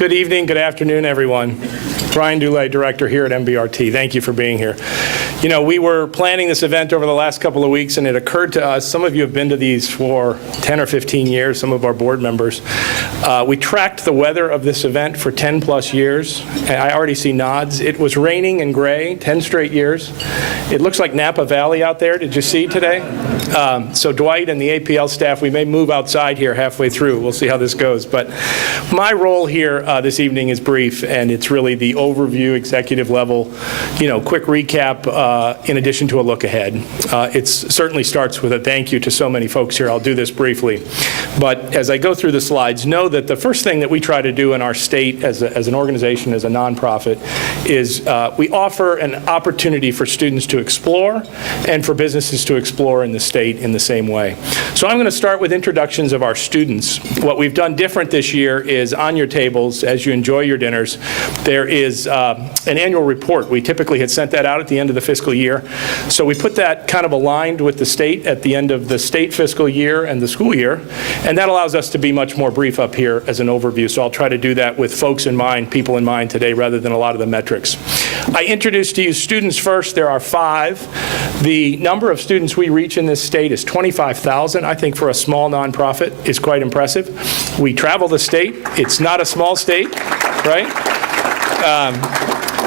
Good evening, good afternoon, everyone. Brian Dulay, director here at MBRT. Thank you for being here. You know, we were planning this event over the last couple of weeks, and it occurred to us, some of you have been to these for 10 or 15 years, some of our board members. We tracked the weather of this event for 10 plus years. I already see nods. It was raining and gray 10 straight years. It looks like Napa Valley out there. Did you see today? So Dwight and the APL staff, we may move outside here halfway through. We'll see how this goes. But my role here this evening is brief, and it's really the overview, executive level, quick recap in addition to a look ahead. It certainly starts with a thank you to so many folks here. I'll do this briefly. But as I go through the slides, know that the first thing that we try to do in our state as an organization, as a nonprofit, is we offer an opportunity for students to explore and for businesses to explore in the state in the same way. So I'm going to start with introductions of our students. What we've done different this year is on your tables, as you enjoy your dinners, there is an annual report. We typically had sent that out at the end of the fiscal year. So we put that kind of aligned with the state at the end of the state fiscal year and the school year. And that allows us to be much more brief up here as an overview. So I'll try to do that with folks in mind, people in mind today, rather than a lot of the metrics. I introduced to you students first. There are 5. The number of students we reach in this state is 25,000. I think for a small nonprofit is quite impressive. We travel the state. It's not a small state, right?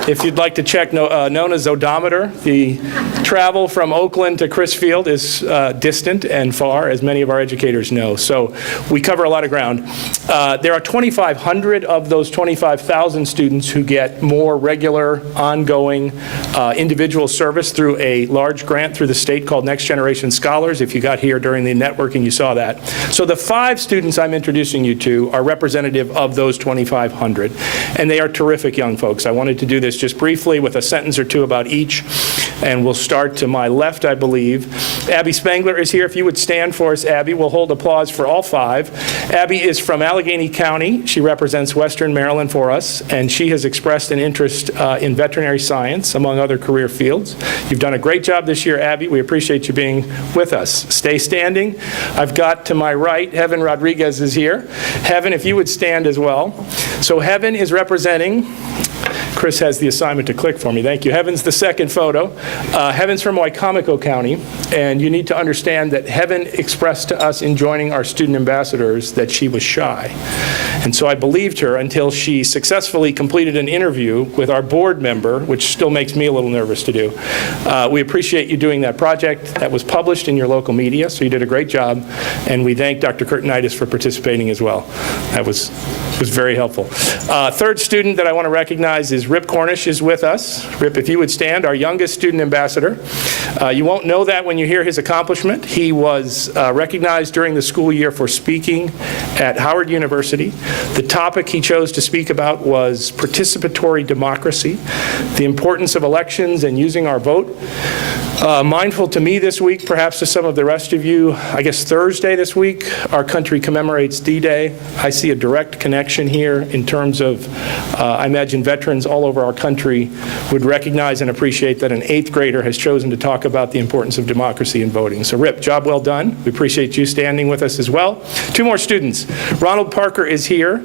If you'd like to check Nona's odometer, the travel from Oakland to Crisfield is distant and far, as many of our educators know. So we cover a lot of ground. There are 2,500 of those 25,000 students who get more regular, ongoing, individual service through a large grant through the state called Next Generation Scholars. If you got here during the networking, you saw that. So the 5 students I'm introducing you to are representative of those 2,500. And they are terrific young folks. I wanted to do this just briefly with a sentence or two about each. And we'll start to my left, I believe. Abby Spangler is here. If you would stand for us, Abby. We'll hold applause for all 5. Abby is from Allegheny County. She represents Western Maryland for us, and she has expressed an interest in veterinary science, among other career fields. You've done a great job this year, Abby. We appreciate you being with us. Stay standing. I've got to my right, Heaven Rodriguez is here. Heaven, if you would stand as well. So Heaven is representing, Chris has the assignment to click for me. Thank you. Heaven's the second photo. Heaven's from Wicomico County, and you need to understand that Heaven expressed to us in joining our student ambassadors that she was shy. And so I believed her until she successfully completed an interview with our board member, which still makes me a little nervous to do. We appreciate you doing that project. That was published in your local media, so you did a great job. And we thank Dr. Curtinitis for participating as well. That was very helpful. Third student that I want to recognize is Rip Cornish is with us. Rip, if you would stand, our youngest student ambassador. You won't know that when you hear his accomplishment. He was recognized during the school year for speaking at Howard University. The topic he chose to speak about was participatory democracy, the importance of elections and using our vote. Mindful to me this week, perhaps to some of the rest of you, I guess Thursday this week, our country commemorates D-Day. I see a direct connection here in terms of, I imagine veterans all over our country would recognize and appreciate that an 8th grader has chosen to talk about the importance of democracy and voting. So Rip, job well done. We appreciate you standing with us as well. 2 more students. Ronald Parker is here.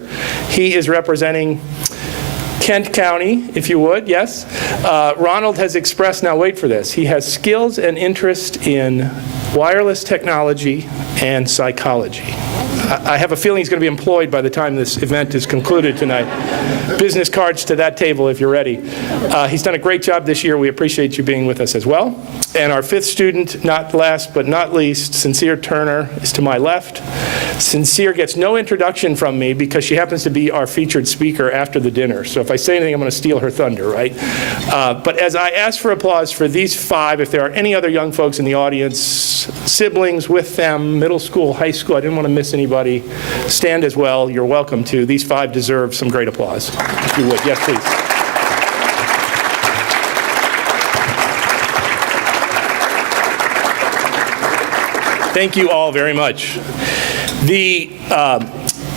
He is representing Kent County, if you would, yes. Ronald has expressed, now wait for this, he has skills and interest in wireless technology and psychology. I have a feeling he's going to be employed by the time this event is concluded tonight. Business cards to that table if you're ready. He's done a great job this year. We appreciate you being with us as well. And our 5th student, not last but not least, Sincere Turner, is to my left. Sincere gets no introduction from me because she happens to be our featured speaker after the dinner. So if I say anything, I'm going to steal her thunder, right? But as I ask for applause for these 5, if there are any other young folks in the audience, siblings with them, middle school, high school, I didn't want to miss anybody, stand as well. You're welcome to. These 5 deserve some great applause, if you would. Yes, please. Thank you all very much. The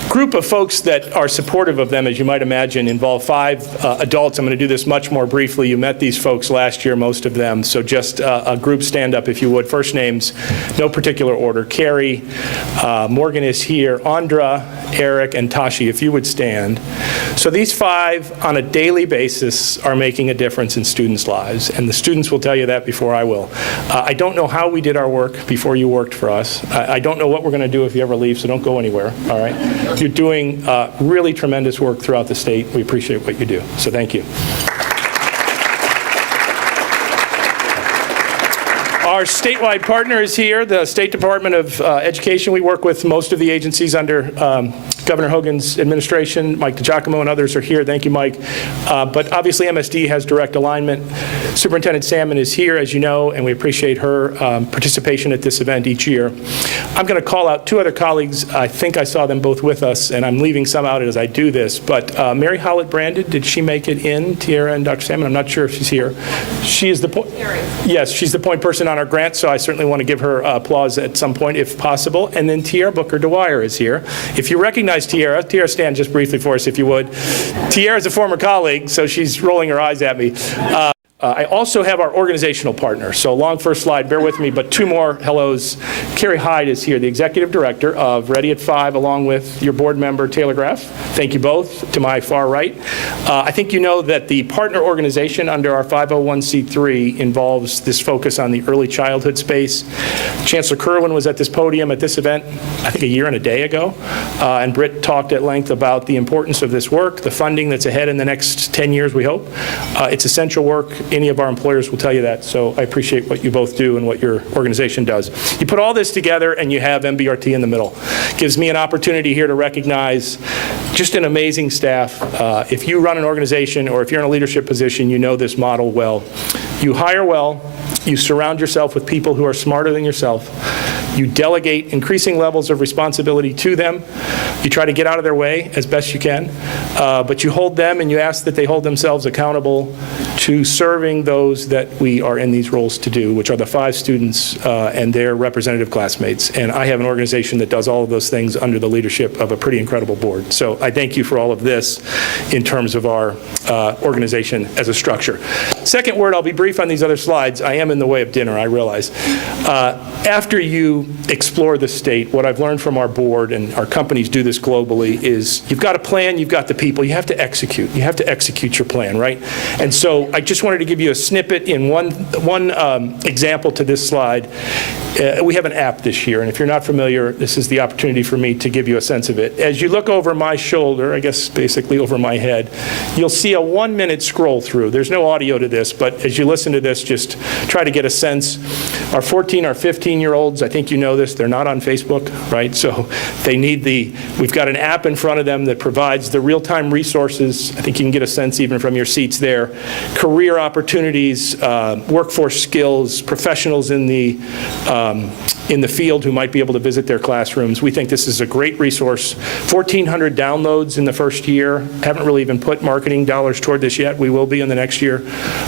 group of folks that are supportive of them, as you might imagine, involve 5 adults. I'm going to do this much more briefly. You met these folks last year, most of them, so just a group stand up, if you would. First names, no particular order. Carrie, Morgan is here, Andra, Eric, and Tashi, if you would stand. So these 5 on a daily basis are making a difference in students' lives, and the students will tell you that before I will. I don't know how we did our work before you worked for us. I don't know what we're going to do if you ever leave, so don't go anywhere, all right? You're doing really tremendous work throughout the state. We appreciate what you do, so thank you. Our statewide partner is here, the State Department of Education. We work with most of the agencies under Governor Hogan's administration. Mike DiGiacomo and others are here. Thank you, Mike. But obviously MSD has direct alignment. Superintendent Salmon is here, as you know, and we appreciate her participation at this event each year. I'm going to call out 2 other colleagues. I think I saw them both with us, and I'm leaving some out as I do this. But Mary Hollett Brandon, did she make it in? Tiara and Dr. Salmon, I'm not sure if she's here. She is the point. Yes, she's the point person on our grant, so I certainly want to give her applause at some point if possible. And then Tiara Booker-Dwyer is here. If you recognize Tiara, stand just briefly for us if you would. Tiara is a former colleague, so she's rolling her eyes at me. I also have our organizational partner. So long first slide, bear with me, but 2 more hellos. Carrie Hyde is here, the executive director of Ready at 5, along with your board member, Taylor Graff. Thank you both to my far right. I think you know that the partner organization under our 501c3 involves this focus on the early childhood space. Chancellor Kerwin was at this podium at this event, I think a year and a day ago, and Britt talked at length about the importance of this work, the funding that's ahead in the next 10 years, we hope. It's essential work. Any of our employers will tell you that, so I appreciate what you both do and what your organization does. You put all this together and you have MBRT in the middle. Gives me an opportunity here to recognize just an amazing staff. If you run an organization or if you're in a leadership position, you know this model well. You hire well, you surround yourself with people who are smarter than yourself, you delegate increasing levels of responsibility to them, you try to get out of their way as best you can, but you hold them and you ask that they hold themselves accountable to serving those that we are in these roles to do, which are the 5 students and their representative classmates. And I have an organization that does all of those things under the leadership of a pretty incredible board. So I thank you for all of this in terms of our organization as a structure. Second word, I'll be brief on these other slides. I am in the way of dinner, I realize. After you explore the state, what I've learned from our board, and our companies do this globally, is you've got a plan, you've got the people, you have to execute. You have to execute your plan, right? And so I just wanted to give you a snippet in one example to this slide. We have an app this year, and if you're not familiar, this is the opportunity for me to give you a sense of it. As you look over my shoulder, I guess basically over my head, you'll see a 1-minute scroll through. There's no audio to this, but as you listen to this, just try to get a sense. Our 14, our 15-year-olds, I think you know this, they're not on Facebook, right? So they need we've got an app in front of them that provides the real-time resources. I think you can get a sense even from your seats there. Career opportunities, workforce skills, professionals in the field who might be able to visit their classrooms. We think this is a great resource. 1,400 downloads in the first year. Haven't really even put marketing dollars toward this yet. We will be in the next year.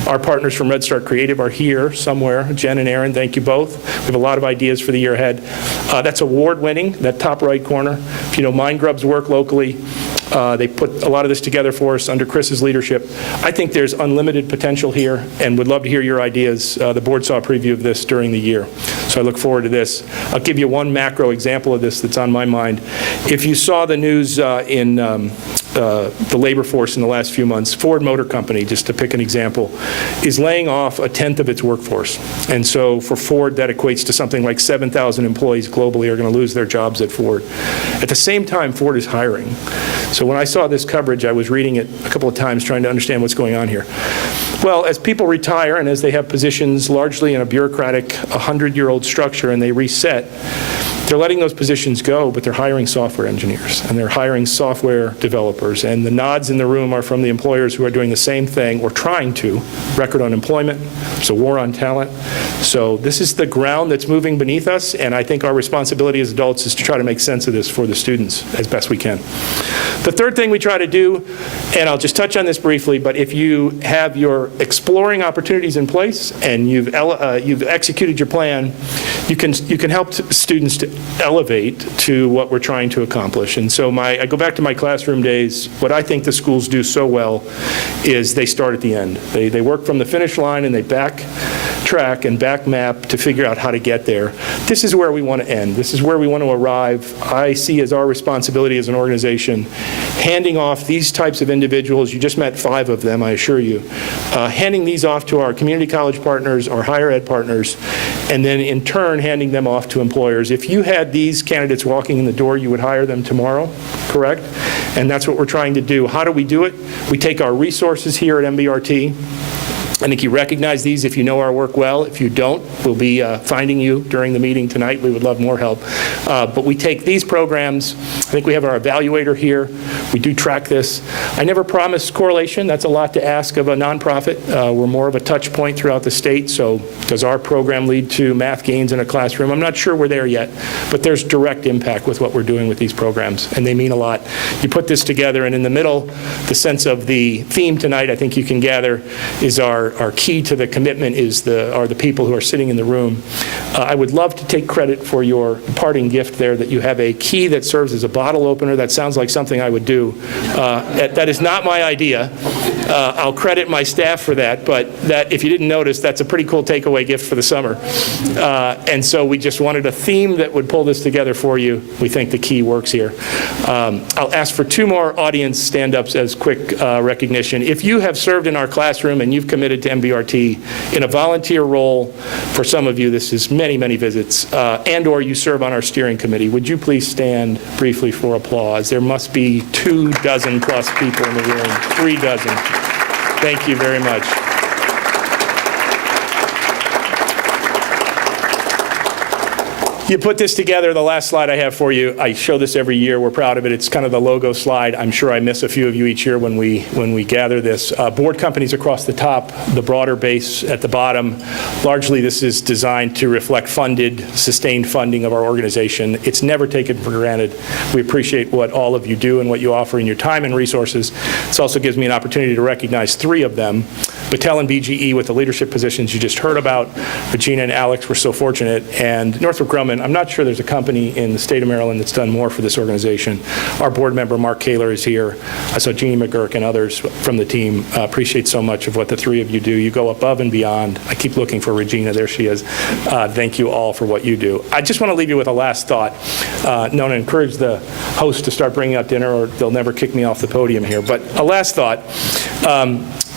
Our partners from Red Start Creative are here somewhere. Jen and Aaron, thank you both. We have a lot of ideas for the year ahead. That's award-winning, that top right corner. If you know Mind Grub's work locally, they put a lot of this together for us under Chris's leadership. I think there's unlimited potential here and would love to hear your ideas. The board saw a preview of this during the year, so I look forward to this. I'll give you one macro example of this that's on my mind. If you saw the news in the labor force in the last few months, Ford Motor Company, just to pick an example, is laying off 1/10 of its workforce. And so for Ford, that equates to something like 7,000 employees globally are going to lose their jobs at Ford. At the same time, Ford is hiring. So when I saw this coverage, I was reading it a couple of times trying to understand what's going on here. Well, as people retire and as they have positions largely in a bureaucratic 100-year-old structure and they reset, they're letting those positions go, but they're hiring software engineers and they're hiring software developers. And the nods in the room are from the employers who are doing the same thing or trying to. Record unemployment. There's a war on talent. So this is the ground that's moving beneath us, and I think our responsibility as adults is to try to make sense of this for the students as best we can. The third thing we try to do, and I'll just touch on this briefly, but if you have your exploring opportunities in place and you've executed your plan, you can help students to elevate to what we're trying to accomplish. And so I go back to my classroom days. What I think the schools do so well is they start at the end. They work from the finish line and they backtrack and back map to figure out how to get there. This is where we want to end. This is where we want to arrive. I see as our responsibility as an organization handing off these types of individuals. You just met 5 of them, I assure you. Handing these off to our community college partners, our higher ed partners, and then in turn handing them off to employers. If you had these candidates walking in the door, you would hire them tomorrow, correct? And that's what we're trying to do. How do we do it? We take our resources here at MBRT. I think you recognize these if you know our work well. If you don't, we'll be finding you during the meeting tonight. We would love more help. But we take these programs. I think we have our evaluator here. We do track this. I never promise correlation. That's a lot to ask of a nonprofit. We're more of a touch point throughout the state. So does our program lead to math gains in a classroom? I'm not sure we're there yet, but there's direct impact with what we're doing with these programs, and they mean a lot. You put this together, and in the middle, the sense of the theme tonight, I think you can gather, is our key to the commitment are the people who are sitting in the room. I would love to take credit for your parting gift there, that you have a key that serves as a bottle opener. That sounds like something I would do. That is not my idea. I'll credit my staff for that, but that, if you didn't notice, that's a pretty cool takeaway gift for the summer. And so we just wanted a theme that would pull this together for you. We think the key works here. I'll ask for 2 more audience stand-ups as quick recognition. If you have served in our classroom and you've committed to MBRT in a volunteer role, for some of you this is many, many visits, and or you serve on our steering committee, would you please stand briefly for applause? There must be 24 plus people in the room, 36. Thank you very much. You put this together, the last slide I have for you, I show this every year, we're proud of it. It's kind of the logo slide. I'm sure I miss a few of you each year when we gather this. Board companies across the top, the broader base at the bottom. Largely this is designed to reflect sustained funding of our organization. It's never taken for granted. We appreciate what all of you do and what you offer in your time and resources. This also gives me an opportunity to recognize 3 of them. Battelle and BGE with the leadership positions you just heard about. Regina and Alex were so fortunate. And Northrop Grumman, I'm not sure there's a company in the state of Maryland that's done more for this organization. Our board member, Mark Kaler, is here. I saw Jeannie McGurk and others from the team. Appreciate so much of what the 3 of you do. You go above and beyond. I keep looking for Regina. There she is. Thank you all for what you do. I just want to leave you with a last thought. Nona, encourage the host to start bringing out dinner, or they'll never kick me off the podium here. But a last thought.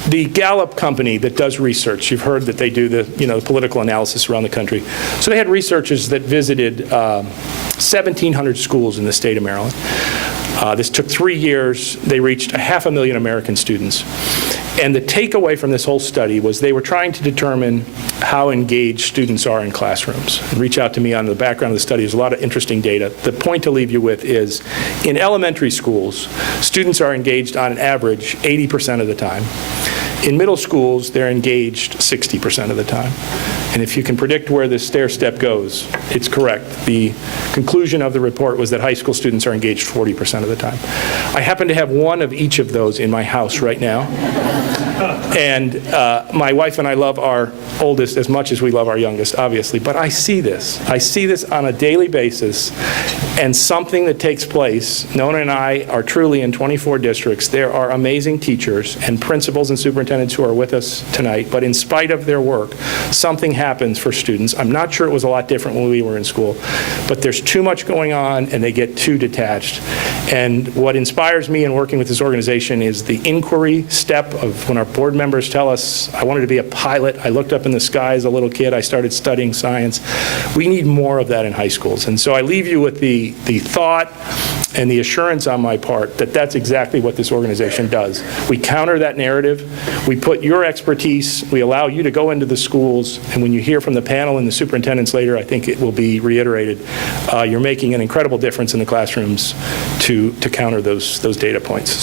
The Gallup company that does research, you've heard that they do the political analysis around the country. So they had researchers that visited 1,700 schools in the state of Maryland. This took 3 years. They reached 500,000 American students. And the takeaway from this whole study was they were trying to determine how engaged students are in classrooms. And reach out to me on the background of the study. There's a lot of interesting data. The point to leave you with is, in elementary schools, students are engaged on average 80% of the time. In middle schools, they're engaged 60% of the time. And if you can predict where this stair step goes, it's correct. The conclusion of the report was that high school students are engaged 40% of the time. I happen to have one of each of those in my house right now. And my wife and I love our oldest as much as we love our youngest, obviously. But I see this. I see this on a daily basis. And something that takes place, Nona and I are truly in 24 districts. There are amazing teachers and principals and superintendents who are with us tonight. But in spite of their work, something happens for students. I'm not sure it was a lot different when we were in school. But there's too much going on, and they get too detached. And what inspires me in working with this organization is the inquiry step of when our board members tell us, I wanted to be a pilot. I looked up in the sky as a little kid. I started studying science. We need more of that in high schools. And so I leave you with the thought and the assurance on my part that that's exactly what this organization does. We counter that narrative. We put your expertise. We allow you to go into the schools. And when you hear from the panel and the superintendents later, I think it will be reiterated. You're making an incredible difference in the classrooms to counter those data points.